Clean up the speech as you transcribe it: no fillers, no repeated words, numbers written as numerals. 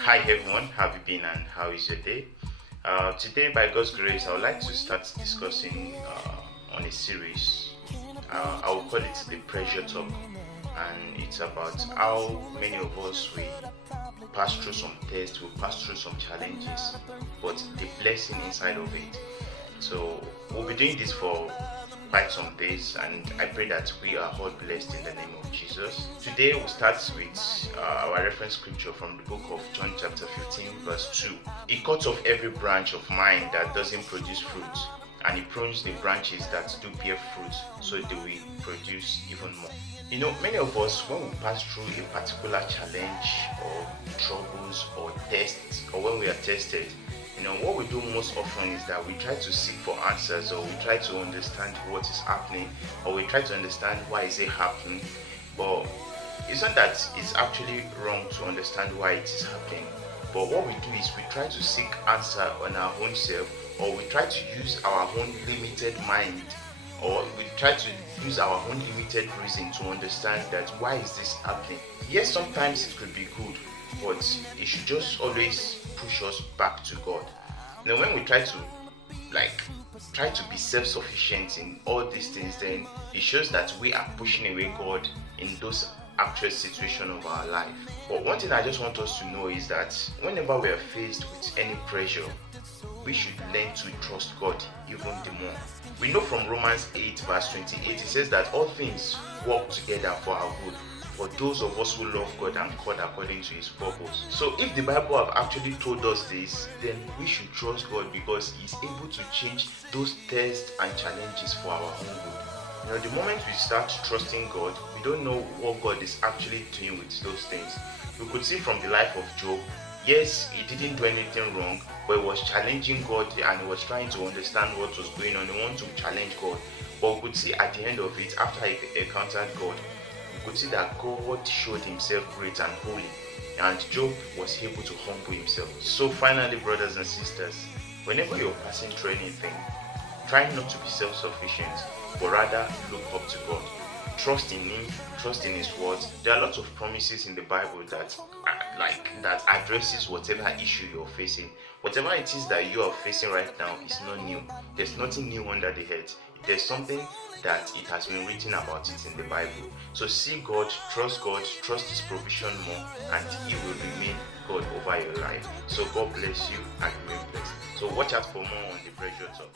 Hi everyone, how have you been and how is your day? Today, by God's grace, I would like to start discussing on a series. I will call it the pressure talk, and it's about how many of us we pass through some tests, we pass through some challenges, but the blessing inside of it. So we'll be doing this for quite some days, and I pray that we are all blessed in the name of Jesus. Today we'll start with our reference scripture from the book of John chapter 15 verse 2. He cuts off every branch of mine that doesn't produce fruit, and he prunes the branches that do bear fruit, so they will produce even more. Many of us, when we pass through a particular challenge or troubles or tests, or when we are tested, what we do most often is that we try to seek for answers, or we try to understand what is happening, or we try to understand why is it happening. But it's not that it's actually wrong to understand why it is happening. But what we do is we try to seek answer on our own self, or we try to use our own limited mind, or we try to use our own limited reason to understand that why is this happening. Yes, sometimes it could be good, but it should just always push us back to God. When we try to be self-sufficient in all these things, then it shows that we are pushing away God in those actual situations of our life. But one thing I just want us to know is that whenever we are faced with any pressure, we should learn to trust God even the more. We know from Romans 8 verse 28, it says that all things work together for our good, for those of us who love God and called according to His purpose. So if the Bible have actually told us this, then we should trust God, because He's able to change those tests and challenges for our own good. The moment we start trusting God, we don't know what God is actually doing with those things. We could see from the life of Job. Yes, he didn't do anything wrong, but he was challenging God, and he was trying to understand what was going on. He wanted to challenge God. But we could see at the end of it, after he encountered God, we could see that God showed Himself great and holy, and Job was able to humble himself. So finally, brothers and sisters, whenever you're passing through anything, try not to be self-sufficient, but rather look up to God. Trust in Him, trust in His words. There are lots of promises in the Bible that addresses whatever issue you're facing. Whatever it is that you are facing right now is not new. There's nothing new under the head. There's something that it has been written about it in the Bible. So see God, trust His provision more, and He will remain God over your life. So God bless you and remain blessed. So watch out for more on the pressure talk.